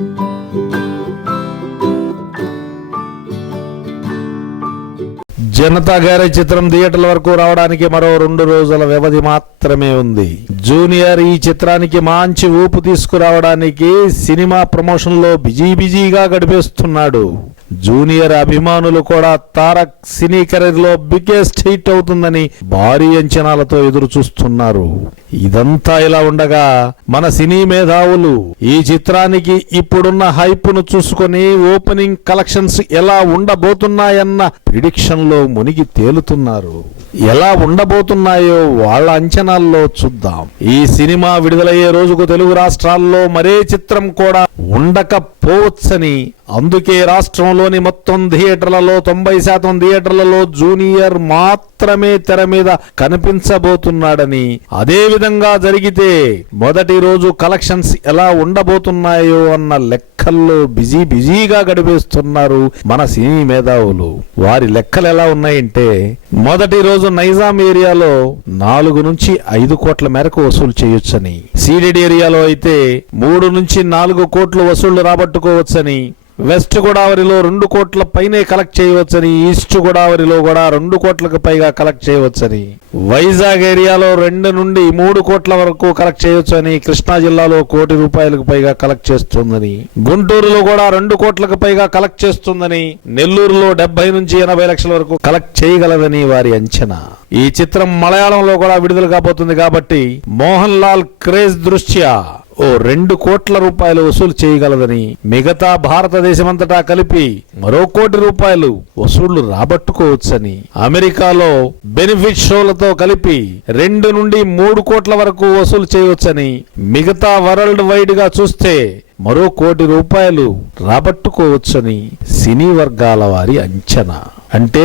Thank you. Janata garage చిత్రం థియేటర్ల వరకు రావడానికి మరో రెండు రోజుల వ్యవధి మాత్రమే ఉంది. జూనియర్ ఈ చిత్రానికి మంచి ఊపు తీసుకురావడానికి సినిమా ప్రమోషన్లో బిజీ బిజీగా గడిపేస్తున్నాడు. జూనియర్ అభిమానులు కూడా తారక్ సినీ కెరీర్లో బిగ్గెస్ట్ హిట్ అవుతుందని భారీ అంచనాలతో ఎదురు చూస్తున్నారు ఇదంతా ఇలా ఉండగా మన సినీ మేధావులు ఈ చిత్రానికి ఇప్పుడున్న హైప్ను చూసుకొని ఓపెనింగ్ కలెక్షన్స్ ఎలా ఉండబోతున్నాయన్న ప్రిడిక్షన్లో మునిగి తేలుతున్నారు. ఎలా ఉండబోతున్నాయో వాళ్ళ అంచనాల్లో చూద్దాం. ఈ సినిమా విడుదలయ్యే రోజుకు తెలుగు రాష్ట్రాల్లో మరే చిత్రం కూడా ఉండకపోవచ్చని అందుకే రాష్ట్రంలోని మొత్తం థియేటర్లలో తొంభై శాతం థియేటర్లలో జూనియర్ మాత్రమే తెర మీద కనిపించబోతున్నాడని అదే విధంగా జరిగితే మొదటి రోజు కలెక్షన్స్ ఎలా ఉండబోతున్నాయో అన్న లెక్కల్లో బిజీ బిజీగా గడిపేస్తున్నారు మన సినీ మేధావులు. వారి లెక్కలు ఎలా ఉన్నాయి ఉన్నాయంటే మొదటి రోజు నైజాం ఏరియాలో నాలుగు నుంచి ఐదు కోట్ల మేరకు వసూలు చేయొచ్చని సీడెడ్ ఏరియాలో అయితే మూడు నుంచి నాలుగు కోట్లు వసూళ్ళు రాబట్టుకోవచ్చని వెస్ట్ గోదావరిలో రెండు కోట్ల పైనే కలెక్ట్ చేయవచ్చని ఈస్ట్ గోదావరిలో కూడా రెండు కోట్లకు పైగా కలెక్ట్ చేయవచ్చని వైజాగ్ ఏరియాలో రెండు నుండి మూడు కోట్ల వరకు కలెక్ట్ చేయవచ్చని కృష్ణా జిల్లాలో కోటి రూపాయలకు పైగా కలెక్ట్ చేస్తుందని గుంటూరులో కూడా రెండు కోట్లకు పైగా కలెక్ట్ చేస్తుందని నెల్లూరులో డెబ్బై నుంచి ఎనభై లక్షల వరకు కలెక్ట్ చేయగలదని వారి అంచనా. ఈ చిత్రం మలయాళంలో కూడా విడుదల కాబోతుంది కాబట్టి మోహన్ లాల్ క్రేజ్ దృష్ట్యా? ఓ రెండు కోట్ల రూపాయలు వసూలు చేయగలదని మిగతా భారతదేశమంతటా కలిపి మరో కోటి రూపాయలు వసూళ్ళు రాబట్టుకోవచ్చని అమెరికాలో బెనిఫిట్ షోలతో కలిపి రెండు నుండి మూడు కోట్ల వరకు వసూలు చేయవచ్చని మిగతా వరల్డ్ వైడ్గా చూస్తే మరో కోటి రూపాయలు రాబట్టుకోవచ్చని సినీ వర్గాల వారి అంచనా. అంటే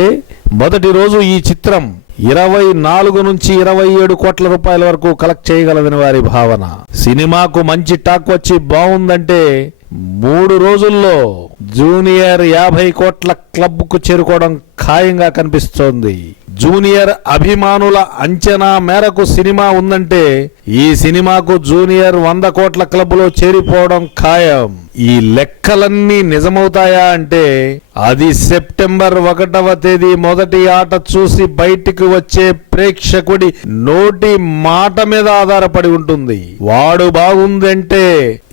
మొదటి రోజు ఈ చిత్రం ఇరవై నాలుగు నుంచి ఇరవై ఏడు కోట్ల రూపాయల వరకు కలెక్ట్ చేయగలదని వారి భావన. సినిమాకు మంచి టాక్ వచ్చి బాగుందంటే మూడు రోజుల్లో జూనియర్ యాభై కోట్ల క్లబ్కు చేరుకోవడం ఖాయంగా కనిపిస్తోంది. జూనియర్ అభిమానుల అంచనా మేరకు సినిమా ఉందంటే ఈ సినిమాకు జూనియర్ వంద కోట్ల క్లబ్లో చేరిపోవడం ఖాయం. ఈ లెక్కలన్నీ నిజమవుతాయా అంటే అది సెప్టెంబర్ ఒకటవ తేదీ మొదటి ఆట చూసి బయటికి వచ్చే ప్రేక్షకుడి నోటి మాట మీద ఆధారపడి ఉంటుంది. వాడు బాగుందంటే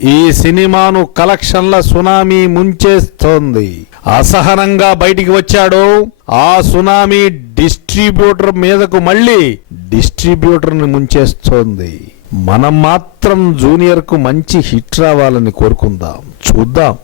ఈ సినిమాను కలెక్షన్ల సునామీ ముంచేస్తోంది. అసహనంగా బయటికి వచ్చాడో. ఆ సునామీ డిస్ట్రిబ్యూటర్ మీదకు మళ్ళీ డిస్ట్రిబ్యూటర్ని ముంచేస్తోంది. మనం మాత్రం జూనియర్కు మంచి హిట్ రావాలని కోరుకుందాం. చూద్దాం.